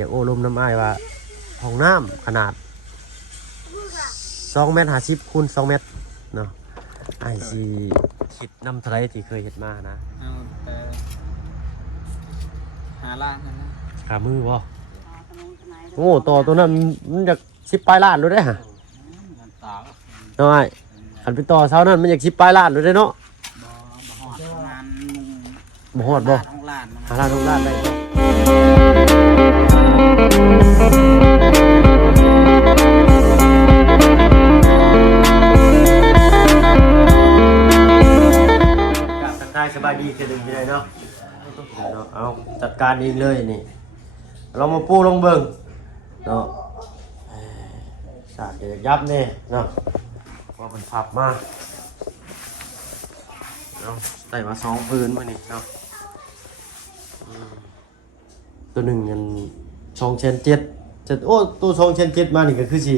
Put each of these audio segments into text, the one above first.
จะโอ้ลมน้ำอ้ายว่าห้องน้ำขนาด2 เมตร 50 คูณ 2 เมตรเนาะไอ้สิคิดน้ำทะเลที่เคยเห็นมานะเอาแต่หาล่างนะขามือบ่โอ้ต่อตัวนั้นมันจะ10 ปลายล้านด้วยได้ฮะน้อยขันไปต่อเสานั้นมันอยาก10 ปลายล้านด้วยได้เนาะบ่ฮอดบ่หาล้านทุกล้านได้สบายดีแค่ดึงที่ไหนเนาะเอาจัดการเองเลยนี่เรามาปูลงเบิ่งเนาะสาดเดี๋ยวยับเนี่ยเนาะว่ามันพับมาเนาะใส่มา2 พื้นมานี่เนาะตัวหนึ่งเงิน2,700โอ้ตัว2,700มานี่ก็คือสิ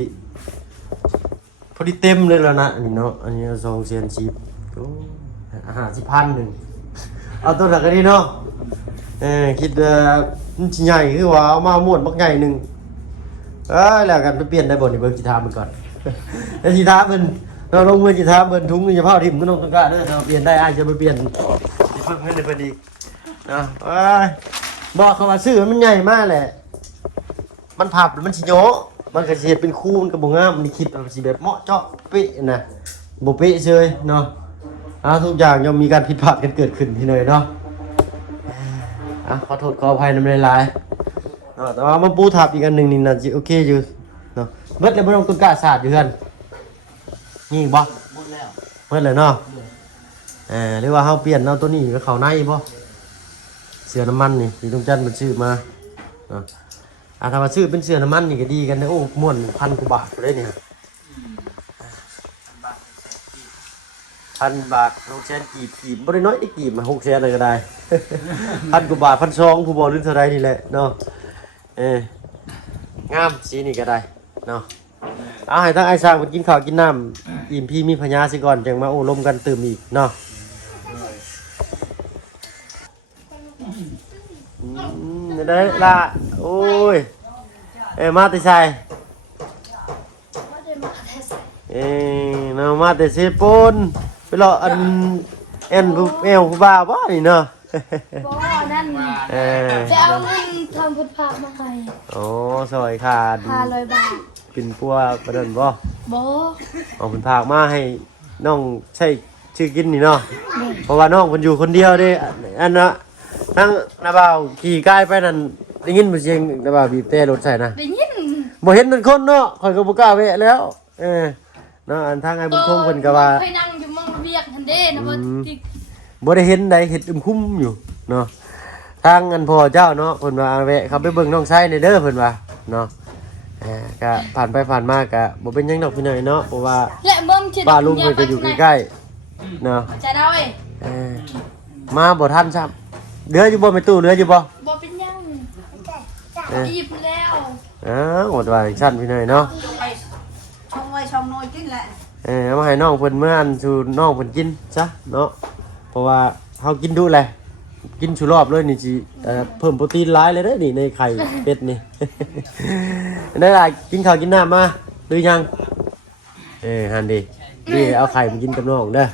พอดีเต็มเลยแล้วนะนี่เนาะอันนี้2,10โอ้50,000นึงเอาตัวหนักกันดีเนาะคิดมันชิ้นใหญ่คือว่าเอามาหมดบักใหญ่หนึ่งแล้วกันไปเปลี่ยนได้บ่นี่เบิ่งกีตาร์มันก่อนแล้วกีตาร์มันเราลงมือกีตาร์เบิ่งถุงนี่จะเผาทิ่มก็ต้องกล้าเด้อเราเปลี่ยนได้อ้ายจะไปเปลี่ยนเพิ่มให้ได้พอดีเนาะบอกเขาว่าซื้อมันใหญ่มากแหละมันพับมันสิโยมันก็สิเฮ็ดเป็นคู่มันก็บ่งามมันคิดว่าสิแบบเหมาะเจาะเป๊ะนะบ่เป๊ะเฉยเนาะทุกอย่างย่อมมีการผิดพลาดกันเกิดขึ้นที่เลยเนาะขอโทษขออภัยน้ำลายแต่ว่ามาปูทับอีกอันหนึ่งนี่นะโอเคอยู่เนาะเบิดแล้วไม่ต้องต้นกล้าสาดอยู่กันนี่บ่เบิดเลยเนาะหรือว่าเขาเปลี่ยนเอาตัวนี้กับเขาในบ่เสือน้ำมันนี่ที่ต้องจันเป็นชื่อมาถ้ามาชื่อเป็นเสือน้ำมันนี่ก็ดีกันนะโอ้ม่วน1,000 กว่าบาทเลยเนี่ย1,000 บาท600,000กีบบ่ได้น้อยได้กีบมา600,000เลยก็ได้ 1,000 กว่าบาท1,200ผู้บ่ลื่นเท่าไรนี่แหละเนาะงามสีนี่ก็ได้เนาะเอาให้ทั้งไอ้สร้างไปกินข้าวกินน้ำอิ่มพี่มีพญาสิก่อนจังมาโอ้ลมกันตื่มอีกเนาะได้ละโอ้ยมาแต่ใส่มาแต่เซปนไปรออันเอ็นผู้เอวผู้บ่าวบ่นี่เนาะบ่นั่นจะเอาเงินทำพุทธภาพมาให้โอ้ซอยขาด500 บาทปิ่นปัวประเดินบ่เอาเพิ่นพากมาให้น้องใช้ชื่อกินนี่เนาะเพราะว่าน้องเพิ่นอยู่คนเดียวเด้อันน่ะทั้งนาบ่าวขี่กายไปนั่นได้ยินบ่เสียงนาบ่าวบีบแต่รถใส่นะได้ยินบ่เห็นเป็นคนเนาะข่อยก็บ่กล้าแวะแล้วเนาะอันทางไอ้บุญคงเพิ่นก็ว่าเคยนั่งอยู่มองเวียกหั่นเด้นะบ่ได้เห็นใดเฮ็ดคุ้มอยู่เนาะทางอันพ่อเจ้าเนาะเพิ่นว่าแวะเขาไปเบิ่งน้องชายในเด้อเพิ่นว่าเนาะก็ผ่านไปผ่านมาก็บ่เป็นหยังดอกพี่น้อยเนาะเพราะว่าป้าลุงเพิ่นก็อยู่ใกล้ๆเนาะจะได้มาบ่ทันซ้ำเหลืออยู่บ่แม่ตู้เหลืออยู่บ่เป็นหยังหยิบแล้วหมดว่าชั้นพี่น้อยเนาะช่องไว้ช่องน้อยกินแหละเอามาให้น้องเพิ่นเมื่ออันสู่น้องเพิ่นกินซะเนาะเพราะว่าเฮากินดูแลกินชุรอบเลยนี่สิเพิ่มโปรตีนหลายเลยเด้อนี่ในไข่เป็ดนี่ ได้ล่ะกินข้าวกินน้ำมาหรือยังหันดินี่เอาไข่มากินกับน้องเด้อ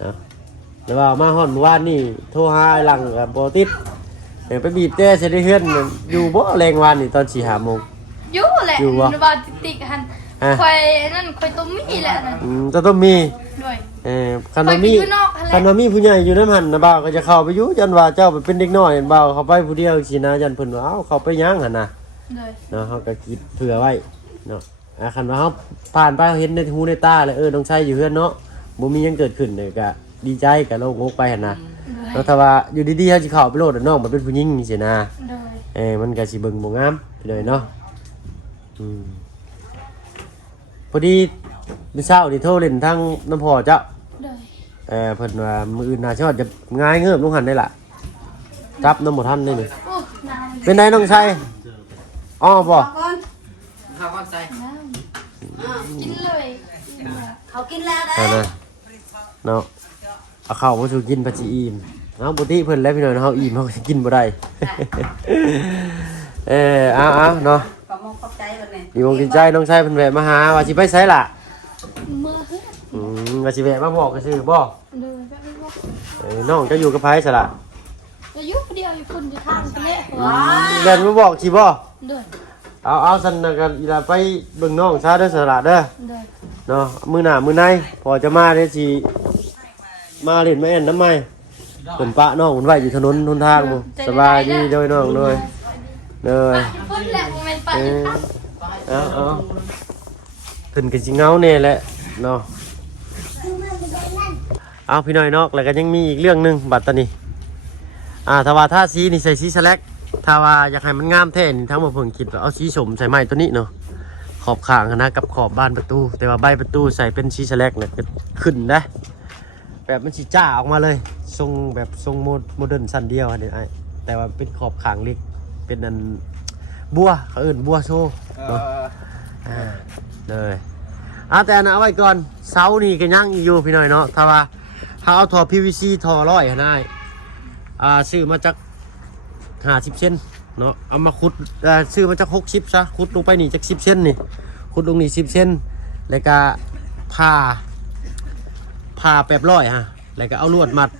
เนาะแล้วว่ามาฮอดเมื่อวานนี่โทรหาหลังกับบ่ติดไปบีบแต่ใส่ได้เฮือนอยู่บ่แรงวานนี่ตอน 4-5 โมงอยู่แหละว่าติ๊กหันค่อยนั่นค่อยต้มมีแหละนั่นจะต้องมีด้วยคันว่ามีผู้ใหญ่อยู่นำหั่นนะบ่าวก็จะเข้าไปอยู่จันว่าเจ้าเป็นเด็กน้อยบ่าวเข้าไปผู้เดียวสินะจันเพิ่นว่าเอ้าเข้าไปยังหั่นน่ะเนาะเฮาก็คิดเผื่อไว้เนาะคันว่าเฮาผ่านไปเห็นในหูในตาแล้วน้องชายอยู่เฮือนเนาะบ่มีหยังเกิดขึ้นเลยก็ดีใจก็โล่งอกไปหั่นน่ะแล้วถ้าว่าอยู่ดีๆเฮาสิเข้าไปโลดน้องมันเป็นผู้หญิงสินะมันก็สิเบิ่งบ่งามเลยเนาะพอดีมื้อเช้านี่โทรเล่นทางน้ำพ่อเจ้าเพิ่นว่ามื้ออื่นน่าสิฮอดจะง่ายเงิบลงหันได้ล่ะจับน้ำบ่ทันนี่นี่เป็นไดน้องชัยอ้อบ่ข้าวก้อนใส่กินเลยเขากินแล้วได้เนาะเอาข้าวมาสู่กินปัจจิอิ่มเนาะปกติเพิ่นแล้วพี่น้อยเฮาอิ่มเฮาสิกินบ่ได้ เอาเนาะ ขอมองขอบใจวันนี้ ดีวงดีใจน้องชายเพิ่นแวะมาหาว่าสิไปไสล่ะ เมื่อเฮ้ย ว่าสิแวะมาบอกก็ซื่อบ่ เดินไปไม่บอก น้องจะอยู่กับไผซะล่ะ อายุเดียวอยู่คนจะทางไปเลยหัว เดินมาบอกสิบ่ เดิน เอาซั่นน่ะกันอีหล่ะไปเบิ่งน้องซะเด้อสละเด้อ เดิน เนาะมื้อหน้ามื้อในพอจะมาได้สิมาเล่นมาแอนน้ำใหม่เพิ่นปะน้องเพิ่นไว้อยู่ถนนหนทางหมู่สบายดีเด้อน้องเด้อเด้อ เพิ่นแหละมันไปครับ เอาเพิ่นก็สิเหงาแน่แหละเนาะเอาพี่น้อยนอกแล้วก็ยังมีอีกเรื่องหนึงบัดตอนนี้ถ้าว่าท่าสีนี่ใส่สีสแลกถ้าว่าอยากให้มันงามแท้นี่ทั้งหมดเพิ่นคิดว่าเอาสีสมใส่ไม้ตัวนี้เนาะขอบข้างนะกับขอบบานประตูแต่ว่าใบประตูใส่เป็นสีสแลกเนี่ยก็ขึ้นได้แบบมันสิจ้าออกมาเลยทรงแบบทรงโมเดิร์นสั้นเดียวอันนี้ไอ้แต่ว่าเป็นขอบข้างเล็กเป็นอันบัวเขาเอิ้นบัวโซ่เนาะเลยแต่อันนั้นเอาไว้ก่อนเสานี่ก็ยังอยู่พี่น้อยเนาะถ้าว่าเขาเอาท่อ PVC ท่อร้อยได้ซื้อมาจาก50 เซนเนาะเอามาขุดซื้อมาจาก60ซะขุดลงไปนี่จาก10 เซนนี่ขุดลงนี่10 เซนแล้วก็ผ่าแบบร้อยแล้วก็เอาลวดมัด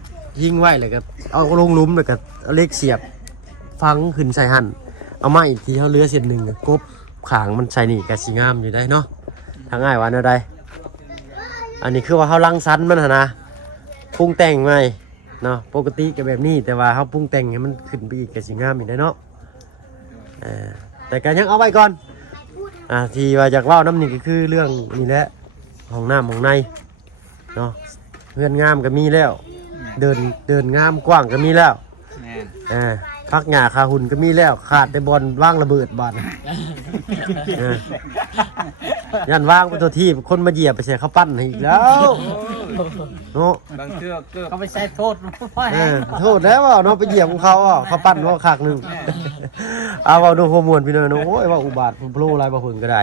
ทิ้งไว้แล้วก็เอาลงหลุมแล้วก็เอาเหล็กเสียบฝังขึ้นใส่หั่นเอาไม้อีกทีเขาเลือเส้นหนึ่งกบขางมันใส่นี่ก็สิงามอยู่ได้เนาะทางง่ายว่าแนวใดอันนี้คือว่าเขาลังสันมันนะปรุงแต่งใหม่เนาะปกติก็แบบนี้แต่ว่าเขาปรุงแต่งให้มันขึ้นไปอีกก็สิงามอยู่ได้เนาะแต่ก็ยังเอาไว้ก่อนที่ว่าอยากเล่าน้ำนี่ก็คือเรื่องนี่แหละห้องน้ำห้องในเนาะเพื่อนงามก็มีแล้วเดินงามกว้างก็มีแล้วพักหญ้าคาหุ่นก็มีแล้วขาดแต่บอลว่างระเบิดบอลยันว่างเป็นตัวที่คนมาเหยียบไปเสียเขาปั้นให้อีกแล้วเนาะ บางเทื่อเขาไปใช้โทษ โทษแล้วว่าเนาะไปเหยียบของเขาเขาปั้นว่าขากหนึ่งเอาว่าดูโฮมวนพี่น้อยเนาะโอ้ยว่าอุบาทโปรอะไรบ่เพิ่นก็ได้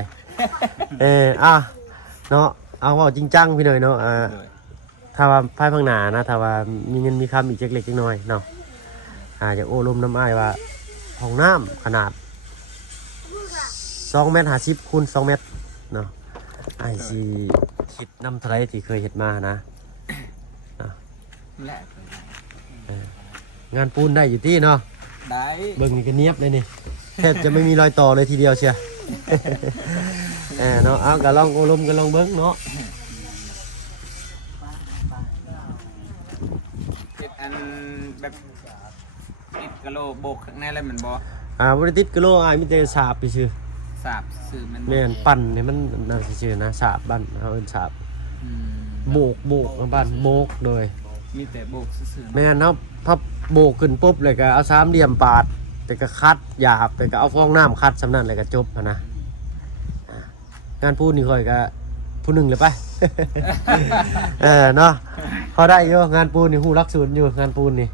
เนาะเอาว่าจริงจังพี่น้อยเนาะถ้าว่าภายภาคหน้านะถ้าว่ามีเงินมีคำอีกเล็กๆน้อยๆเนาะจะโอ้ลมน้ำอ้ายว่าห้องน้ำขนาด2.50 เมตรคูณ2 เมตรเนาะไอ้สิคิดน้ำเท่าไรที่เคยเห็นมานะงานปูนได้อยู่ที่เนาะ ได้ เบิ่งนี่ก็เนียบเลยนี่แทบจะไม่มีรอยต่อเลยทีเดียวเชียเนาะเอาก็ลองโอ้ลมก็ลองเบิ่งเนาะ อันแบบติดกะโหลกโบกข้างในอะไรเหมือนบ่ บริติดกิโลมีแต่สาบไปชื่อ สาบซื้อมัน แม่นปั่นนี่มันน่าสิชื่อนะสาบบ้านเขาเอิ้นสาบโบกบ้านโบกโดย มีแต่โบกซื้อ แม่นเนาะพับโบกขึ้นปุ๊บเลยก็เอา3 เหลี่ยมปาดแต่ก็คัดหยาบแต่ก็เอาฟองน้ำคัดสำนั้นเลยก็จบนะงานพูดนี่ค่อยก็ผู้หนึ่งเลยไป เนาะพอได้อยู่งานปูนนี่ฮู้รักศูนย์อยู่งานปูนนี่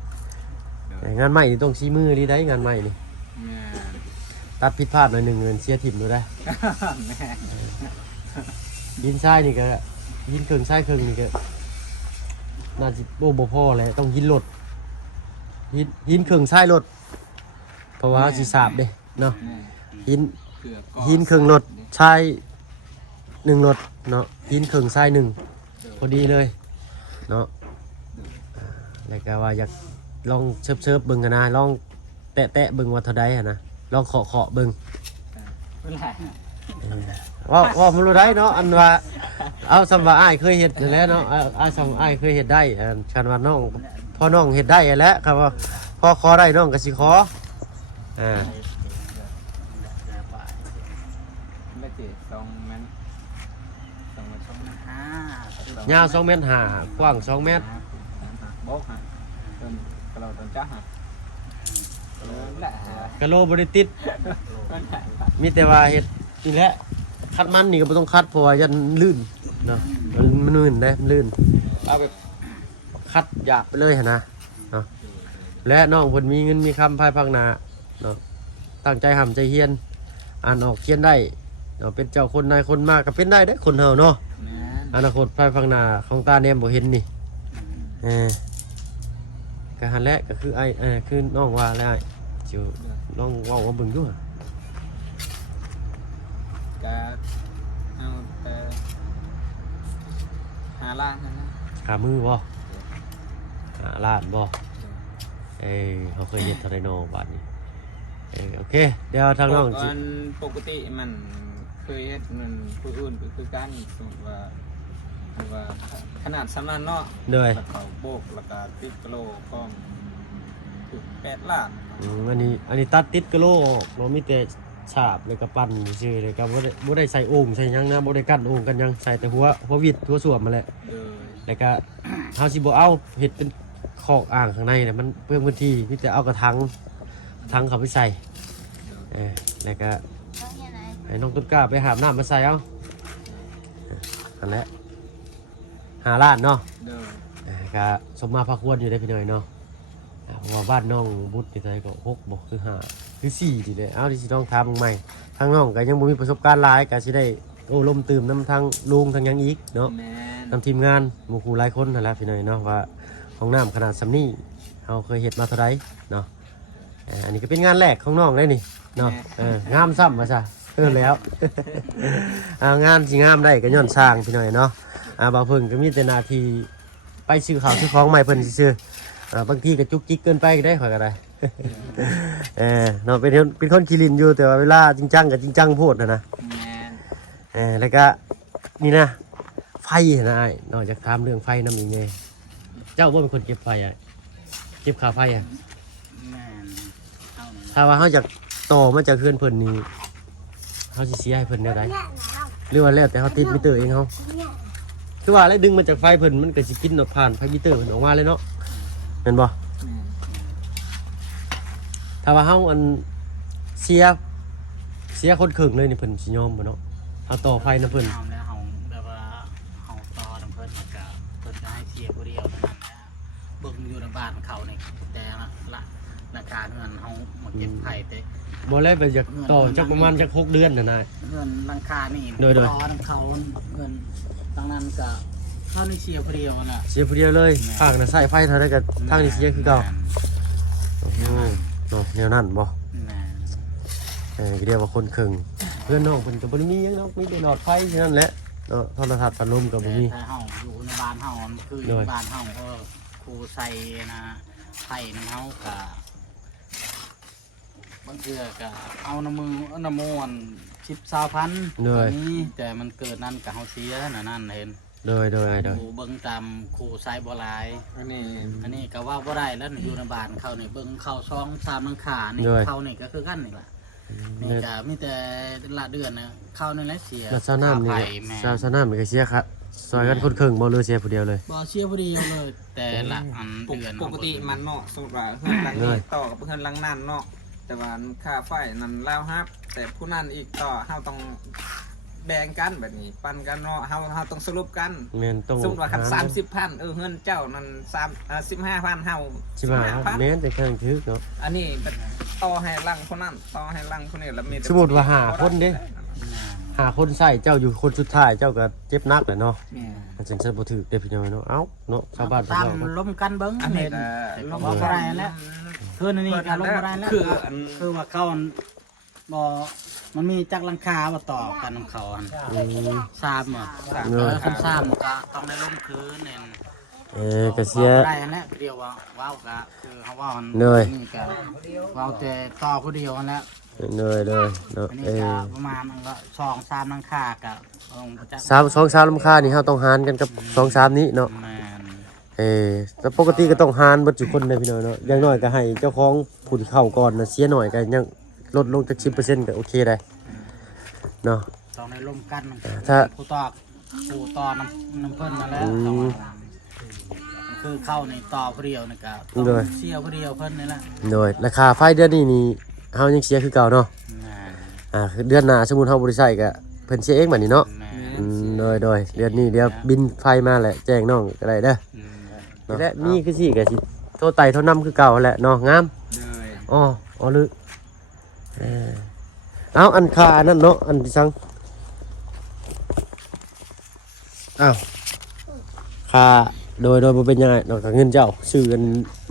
งานใหม่นี่ต้องชี้มือดีได้งานใหม่นี่ตัดผิดพลาดหน่อยหนึ่งเงินเสียถิ่มดูได้ยินทรายนี่ก็ยินเครื่องทรายเครื่องนี่ก็น่าจะบ่พอเลยต้องยินรถยินเครื่องทรายรถเพราะว่าสิสาบเด้เนาะยินเครื่องรถทราย1 รถเนาะยินเครื่องทราย1พอดีเลยเนาะแล้วก็ว่าอยากลองเชิบเบิ่งกันนะลองแตะเบิ่งว่าเท่าใดนะลองเคาะเบิ่งว่ามันรู้ได้เนาะอันว่าเอาสำว่าอ้ายเคยเฮ็ดนั่นแหละเนาะอ้ายสำอ้ายเคยเฮ็ดได้คันว่าน้องพอน้องเฮ็ดได้แล้วครับว่าพอขอได้น้องก็สิขอไม่ติด2 เมตรยาว2 เมตร 5กว้าง2 เมตรโบกกะโหลกต้นจ้ากะโลบ่ได้ติดมีแต่ว่าเฮ็ดนี่แหละคัดมันนี่ก็บ่ต้องคัดเพราะว่ายันลื่นเนาะมันลื่นได้มันลื่นเอาแบบคัดหยาบไปเลยนะเนาะและน้องเพิ่นมีเงินมีคำภายภาคหน้าเนาะตั้งใจทำใจเฮียนอ่านออกเขียนได้เนาะเป็นเจ้าคนนายคนมากก็เป็นได้เด้คนเฮาเนาะอนาคตภายภาคหน้าของตาแนมบ่เห็นนี่ก็หันแหละก็คือคือน้องว่าแล้วจิลองเว้าเบิ่งดู ก็เอาแต่5 ล้านนั่นนะ ขามือบ่ลาดบ่เขาเคยเฮ็ดเท่าไดโนบาดนี้โอเคเดี๋ยวทางน้องสิ ปกติมันเคยเฮ็ดมันผู้อื่นคือการสมมุติว่าขนาดสำนันเนาะ โดย แล้วเขาโบกแล้วก็ติดกะโหลกก็คือ8 ล้าน อันนี้ตัดติดกะโหลออกเนาะมีแต่ฉาบแล้วก็ปั้นซื่อๆเลยก็บ่ได้ใส่โอ่งใส่หยังนะบ่ได้กั้นโอ่งกันหยังใส่แต่หัววิดหัวสวมมาแหละ แล้วก็เฮาสิบ่เอาเฮ็ดเป็นคอกอ่างข้างในเนี่ยมันเปลืองพื้นที่มีแต่เอากระถางเข้าไปใส่แล้วก็ให้น้องต้นกล้าไปหาบน้ำมาใส่เอานั่นแหละ5 ล้านเนาะก็สมมาพระควรอยู่ได้พี่น้อยเนาะเพราะว่าบ้านน้องบุตรนี่ไทยก็6บ่คือ5คือ4ทีเด้เอาดิสิต้องถามมึงใหม่ทางน้องก็ยังบ่มีประสบการณ์หลายก็สิได้โอ้ลมตื่มนำทางลุงทางหยังอีกเนาะนำทีมงานหมู่ครูหลายคนนั่นแหละพี่น้อยเนาะว่าห้องน้ำขนาดซำนี้เฮาเคยเฮ็ดมาเท่าใดเนาะอันนี้ก็เป็นงานแรกของน้องเลยนี่เนาะงามซ้ำว่าซะแล้ว งานสิงามได้ก็ย้อนสร้างพี่น้อยเนาะบ่าวเพิ่นก็มีแต่หน้าที่ไปซื้อข้าวซื้อของใหม่เพิ่นซื่อบางทีก็จุกจิกเกินไปก็ได้ข่อยก็ได้ เนาะเป็นคนขี้ลิ้นอยู่แต่ว่าเวลาจริงจังก็จริงจังโพดนะแล้วก็นี่นะไฟนะไอ้นอกจากถามเรื่องไฟนำอีกไงเจ้าว่าเป็นคนเก็บไฟอ่ะเก็บค่าไฟอ่ะถ้าว่าเฮาอยากต่อมาจากเพื่อนเพิ่นนี่เฮาสิเสียให้เพิ่นแนวใดหรือว่าแล้วแต่เฮาติดมิเตอร์เองเฮาคือว่าแล้วดึงมาจากไฟเพิ่นมันก็สิกินผ่านไฟมิเตอร์เพิ่นออกมาเลยเนาะแม่นบ่ถ้าว่าเฮาอันเสียคนครึ่งเลยนี่เพิ่นสิยอมบ่เนาะเฮาต่อไฟนำเพิ่น แล้วเฮาแบบว่าเฮาต่อนํเพิ่นแล้วก็เพิ่นก็ให้เสียผู้เดียวเท่านั้นนะเบิ่งอยู่ในบ้านเขานี่แต่ละราคาเงินเฮามาเก็บไข่แต่ บ่แล้วไปจากต่อจักประมาณจัก6 เดือนน่ะนาย เงินราคานี่ โดย ต่อนํเขาเงินทางนั้นก็เฮานี่เสียผู้เดียวนั่นน่ะ เสียผู้เดียวเลยข้างน่ะใส่ไฟเท่าใดก็ทางนี้เสียคือเก่าเนาะแนวนั้นบ่ก็เรียกว่าคนครึ่งเพื่อนน้องเพิ่นก็บ่ได้มีหยังเนาะมีแต่หลอดไฟแค่นั้นแหละเนาะโทรทัศน์พัดลมก็บ่มี ถ้าเฮาอยู่ในบ้านเฮาคืออยู่บ้านเฮาก็ครูใส่นะไข่นำเฮาก็บางเทื่อก็เอาน้ำมือเอาน้ำมวน10-20,000ก็มีแต่มันเกิดนั่นก็เฮาเสียนั่นเห็น โดย ครูเบิ่งตามครูไซบ่หลายอันนี้ก็ว่าบ่ได้แล้วอยู่ในบ้านเขานี่เบิ่งเข้า2-3หลังคานี่เขานี่ก็คือกันนี่ล่ะนี่ก็มีแต่ละเดือนน่ะเข้านี่แหละเสีย แล้วซาวน้ำนี่ซาวน้ำนี่ก็เสียครับซอยกันคนครึ่งบ่เลยเสียผู้เดียวเลย บ่เสียผู้เดียวเลยแต่ละอันเดือน ปกติมันเนาะสมมุติว่าเฮือนหลังนี้ต่อกับเฮือนหลังนั้นเนาะแต่ว่าค่าไฟนั้นลาวครับแต่ผู้นั้นอีกต่อเฮาต้องแบ่งกันแบบนี้ปันกันเนาะเฮาต้องสรุปกัน แม่นต้อง สมมุติว่าคัน30,000เฮือนเจ้านั้น15,000เฮา 15,000แม่นแต่ข้างถึกเนาะ อันนี้ต่อให้หลังคนนั้นต่อให้หลังคนนี้แล้วมี สมมุติว่า5 คนเด้5 คนใส่เจ้าอยู่คนสุดท้ายเจ้าก็เจ็บหนักแหละเนาะจังซั่นบ่ถูกเด้พี่น้องเนาะเอ้าเนาะชาวบ้าน ตาม เพิ่น ล้มกันเบิ่ง อันนี้ ล้มบ่ได้แล้วคืนนี้ก็ล้มบ่ได้แล้วคือว่าเขามันมีจักหลังคาบ่ต่อกันของเขาอัน3อ่ะคัน3ก็ต้องได้ล้มคืนนี่ ก็เสีย ได้อันแล้วเดียวว่าว้าวก็คือเฮาว่ามัน เหนื่อย นี่ก็ว้าวแต่ต่อผู้เดียวอันแล้ว เนาะ อันนี้ก็ประมาณละ2-3หลังคาก็2-3ลำค่านี่เฮาต้องหารกันกับ2-3นี้เนาะ แม่น แต่ปกติก็ต้องหารเบิดทุกคนเลยพี่น้อยเนาะอย่างน้อยก็ให้เจ้าของผู้ที่เข้าก่อนน่ะเสียหน่อยก็ยังลดลงจาก 10% ก็โอเคได้เนาะ ต้องได้ร่วมกัน ถ้า ผู้ต่อน้ำเพิ่นนั่นแหละคือเข้าในต่อผู้เดียวนี่ก็ต้องเสียผู้เดียวเพิ่นนี่แหละ โดยราคาไฟเดือนนี้นี่เฮายังเสียคือเก่าเนาะ แม่น คือเดือนหน้าสมมุติเฮาบ่ได้ใช้ก็เพิ่นเสียเองบัดนี้เนาะ แม่น โดยเดือนนี้เดี๋ยวบินไฟมาแหละแจ้งน้องก็ได้เด้อและมีคือสิก็สิโทรไต่โทรนำคือเก่าแหละเนาะงามอ๋อลึเอาอันคาอันนั้นเนาะอันที่ซังอ้าวคาโดยบ่เป็นยังไงนอกจากเงินเจ้าซื้อกัน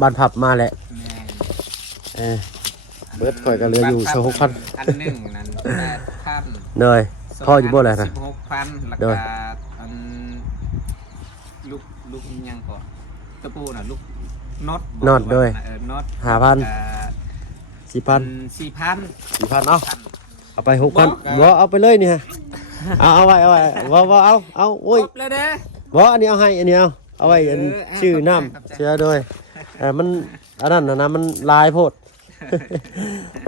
บ้านผับมาแหละเบิดข่อยก็เหลืออยู่ 6,000 26,000 อันหนึ่งนั้น8,000 เลย พ่ออยู่บ่อะไรนะ 16,000แล้ว โด ก็ ย อันลูกอิหยังก่อนตะปูน่ะลูกน็อต น็อตโดย น็อต 5,000 4,000 4,000 เอาเอาไป6,000บ่เอาไปเลยนี่ฮะเอาไว้บ่เอาโอ้ย ครบเลยเด้ บ่อันนี้เอาให้อันนี้เอาไว้อันชื่อน้ำเชื่อด้วยมันอันนั้นนะมันลายโพด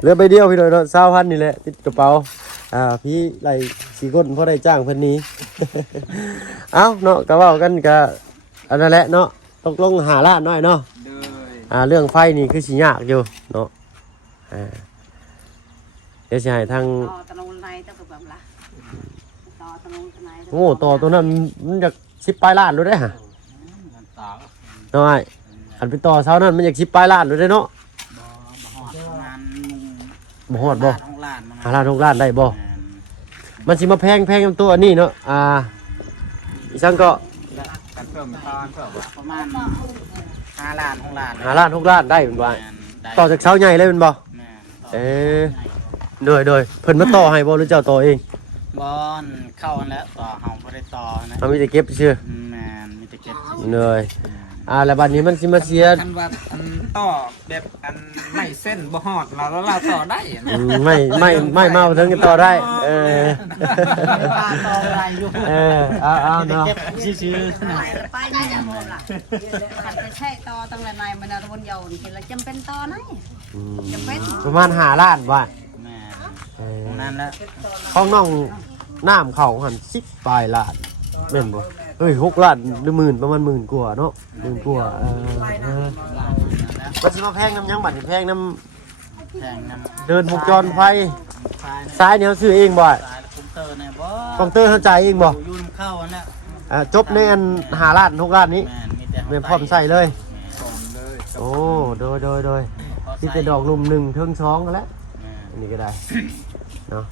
เหลือใบเดียวพี่โดยเนาะ20,000นี่แหละติดกระเป๋าพี่ไหล4คนพอได้จ้างเพิ่นนี้ เอาเนาะก็เว้ากันก็อันนั้นแหละเนาะตกลง5ล้านน้อยเนาะ เด้อ เรื่องไฟนี่คือสิยากอยู่เนาะเดี๋ยวสิให้ทาง ต่อตะลงในต้องกับแบบละต่อตะลงใน โอ้ต่อตัวนั้นมันอยาก10ปลายล้านดูได้ฮะ ต่อ น้อยอันไปต่อเสานั้นมันอยาก10ปลายล้านดูได้เนาะ บ่ฮอดประมาณบ่ฮอดบ่ ท้องล้านมัน 5ล้าน6ล้านได้บ่มันสิมาแพงกับตัวอันนี้เนาะอีสังก็ กันเพิ่มตอนเพิ่มว่า ประมาณ5ล้าน6ล้าน 5ล้าน6ล้านได้เป็นว่าต่อจากเสาใหญ่เลยเป็นบ่ แม่น เอ้โดยเพิ่นมาต่อให้บ่หรือเจ้าต่อเอง บอนเข้าอันแล้วต่อเฮาบ่ได้ต่อนะ เอามีแต่เก็บชื่อ แม่นมีแต่เก็บ เลยแล้วบัดนี้มันสิมาเสีย คันว่าอันต่อแบบอันไม่เส้นบ่ฮอดเราต่อได้อะนะ ไม่เมาถึงจะต่อได้ ปลาต่ออะไรอยู่ เอาเนาะ เก็บซื่อๆนะ ไปไม่จะโมล่ะขันไปใช่ต่อตั้งแต่ในมันวนเยาว์เห็นแล้วจำเป็นต่อไหนจำเป็น ประมาณ5ล้านบาท แม่ตรงนั้นแล้ว ของน้องน้ำเขาหัน10ปลายล้านแม่นบ่เฮ้ย6ล้านหรือหมื่นประมาณ10,000กว่าเนาะ10,000กว่ามันสิมาแพงน้ำยังบัดนี่แพงน้ แทงน้ ำเดินวงจรไฟ ำพาย ซ้ายเนี่ยเขาซื้อเองบ่ สายคอมเตอร์เนี่ยบ่ คอมเตอร์เขาจ่ายเองบ่ อยู่น้ำเข้าอันนั้น จบในอัน5ล้าน6ล้านนี้ แม่นมีแต่ แม่นพร้อมใส่เลย ก่อนเลย โอ้โดยที่จะดอกลุ่ม1ถึง2กันแล้วอันนี้ก็ได้เนาะ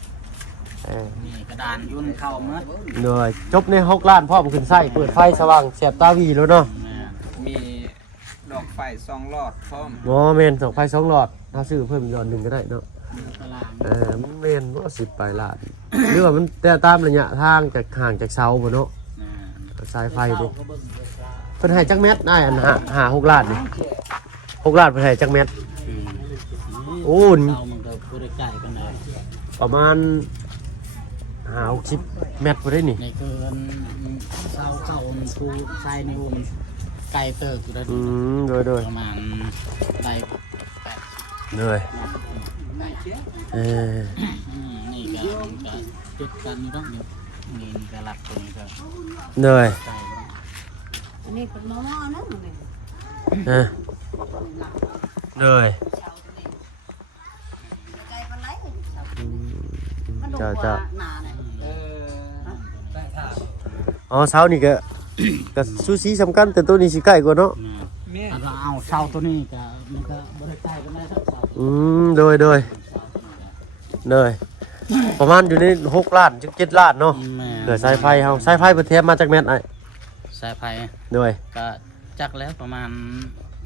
นี่กระดานยุ่นเข้าเมื่อ โดยจบใน6ล้านพร้อมขึ้นไส้เปิดไฟสว่างแสบตาวีแล้วเนาะ แม่ มีดอกไฟ2หลอดพร้อม บ่แม่น2ไฟ2หลอดถ้าซื้อเพิ่มอีกหลอดหนึงก็ได้เนาะ ตาราง มันแม่นบ่10ปลายล้าน หรือว่ามันแต่ตามระยะทางจากห่างจากเสาบ่เนาะ แม่ สายไฟดิเพิ่นให้จักเม็ดได้อัน6ล้านนี่6ล้านเพิ่นให้จักเม็ดโอ้ เอามันก็บ่ได้ไกลกันเลย ประมาณ60เม็ดบ่ได้นี่ ในเกินเศร้าเข้ามันคูใช้ในวงไกลเติบอยู่แล้ว โดย ประมาณไกล เลยเออ นี่ก็จุดกันนี่ต้องนี่ก็หลักตรงนี้ก็ เลย ไกล อันนี้เป็นมอมอนั่นเลย เลย ใจปันไรมันดูว่าหนาเนี่ย อ๋อเสานี่ก็ ก็ซูซีสำคัญแต่ตัวนี้สิใกล้กว่าเนาะ แม่ ถ้าเราเอาเสาตัวนี้ก็มันก็บริใกล้กันได้ทั้งเสา โดยเลยประมาณอยู่ใน6ล้านถึง7ล้านเนาะ แม่ เกิดสายไฟเฮาสายไฟเพิ่นเทปมาจากแม่นไอ้ สายไฟ โดย ก็จักแล้วประมาณ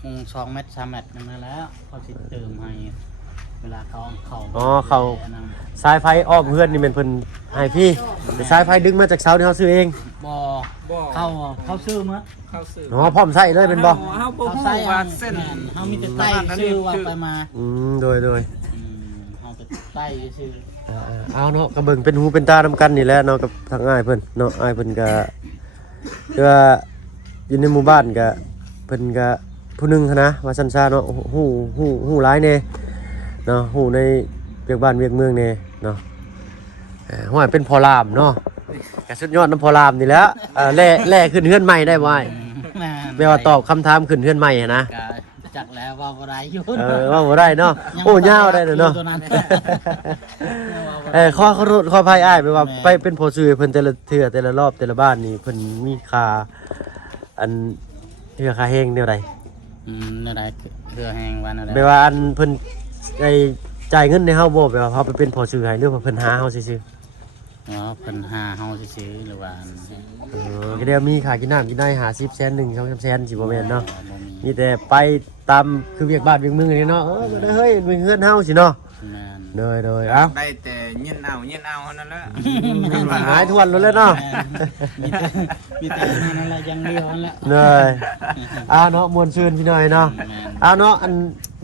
2เมตร3เมตรนั่นแล้วเขาสิเติมให้เวลาเขาเขา สายไฟอ้อมเพื่อนนี่แม่นเพิ่นให้พี่แต่สายไฟดึงมาจากเสาที่เฮาซื้อเอง บ่ บ่ เขาซื้อมา เข้าซื้อ อ๋อพร้อมใช้เลยเป็นบ่ เฮาบ่ เขา ฮู้ ใส่ ว่าเส้น เขามีแต่ใต้ชื่อว่าไปมา โดย เขาไปใต้ชื่อ เอาเนาะก็เบิ่งเป็นหูเป็นตานำกันนี่แหละเนาะกับทางอ้ายเพิ่นเนาะอ้ายเพิ่นก็คือว่าอยู่ในหมู่บ้านก็เพิ่นก็ผู้หนึงหั้นนะว่าซั่นซะเนาะฮู้หลายแน่เนาะฮู้ในเวียกบ้านเวียกเมืองแน่เนาะห้อยเป็นพอรามเนาะก็สุดยอดน้ำพอรามนี่แหล้วแล่ขึ้นเฮือนใหม่ได้บ่อ้ายแม่ว่าตอบคำถามขึ้นเฮือนใหม่หั้นนะ จักแล้วว่าบ่ได้อยู่ ว่าบ่ได้เนาะโอ้ยาวได้เนาะ ข้อพายอ้ายไปว่าไปเป็นผู้ซื้อเพิ่นแต่ละเทื่อแต่ละรอบแต่ละบ้านนี่เพิ่นมีค่าอันเทื่อค่าแห้งแนวใด นั่นได้เรือแห้งวันอะไร แปลว่าอันเพิ่นได้จ่ายเงินให้เฮาบ่แปลว่าเฮาไปเป็นผู้ซื้อให้หรือว่าเพิ่นหาเฮาซื่อ อ๋อเพิ่นหาเฮาซื้อหรือว่า ๆก็เดี๋ยวมีค่ากินน้ำกินได้50แสน1 2แสนสิบ่แม่นเนาะมีแต่ไปตามคือเวียกบ้านเวียกเมืองนี่เนาะบ่ได้เฮ้ยมันเฮือนเฮาสิเนาะ แม่น โดยเอ้า ได้แต่เงินเอาเท่านั้นแหละ หายทวนเลยเนาะ มีแต่นั่นแหละยังเดียวนั่นแหละ เลยเนาะมวนชื่นพี่น้อยเนาะเนาะอัน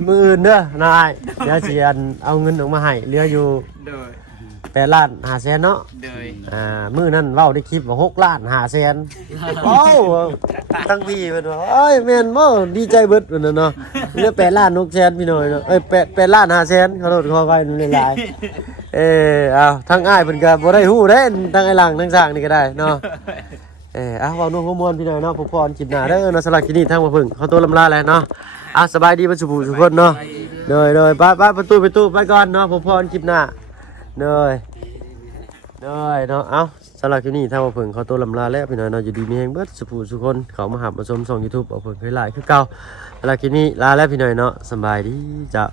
มืออื่นเด้อนายเดี๋ยวสิอันเอาเงินออกมาให้เหลืออยู่ โดย 8 ล้าน5แสนเนาะ โดย มื้อนั้นเว้าได้คลิปว่า6ล้าน5แสนโอ้ทั้งพี่เพิ่นว่าเอ้ยแม่นบ่ดีใจเบิดเพิ่นน่ะเนาะเหลือ8ล้าน6แสนพี่น้อยเนาะ8ล้าน5แสนขอโทษขออภัยหลายๆทั้งอ้ายเพิ่นก็บ่ได้ฮู้เด้ทั้งไอ้หลังทั้งสร้างนี่ก็ได้เนาะเว้านุ่มม่วนพี่น้อยเนาะพบพรคลิปหน้าเด้อเนาะสำหรับคลิปนี้ทางมาพึ่งขอตัวลำลาแล้วเนาะสบายดีเบ่สุทุกคนเนาะโดยไปประตูไปก่อนเนาะพบพรคลิปหน้าโดยเนาะสำหรับคลิปนี้ทางมาพึ่งขอตัวลำลาแล้วพี่น้อยเนาะอยู่ดีมีแฮงเบิดสุคนเขามาหามาชมช่อง YouTube เอาเพิ่นเคยหลายคือเก่าสำหรับคลิปนี้ลาแล้วพี่น้อยเนาะสบายดีจ้ะ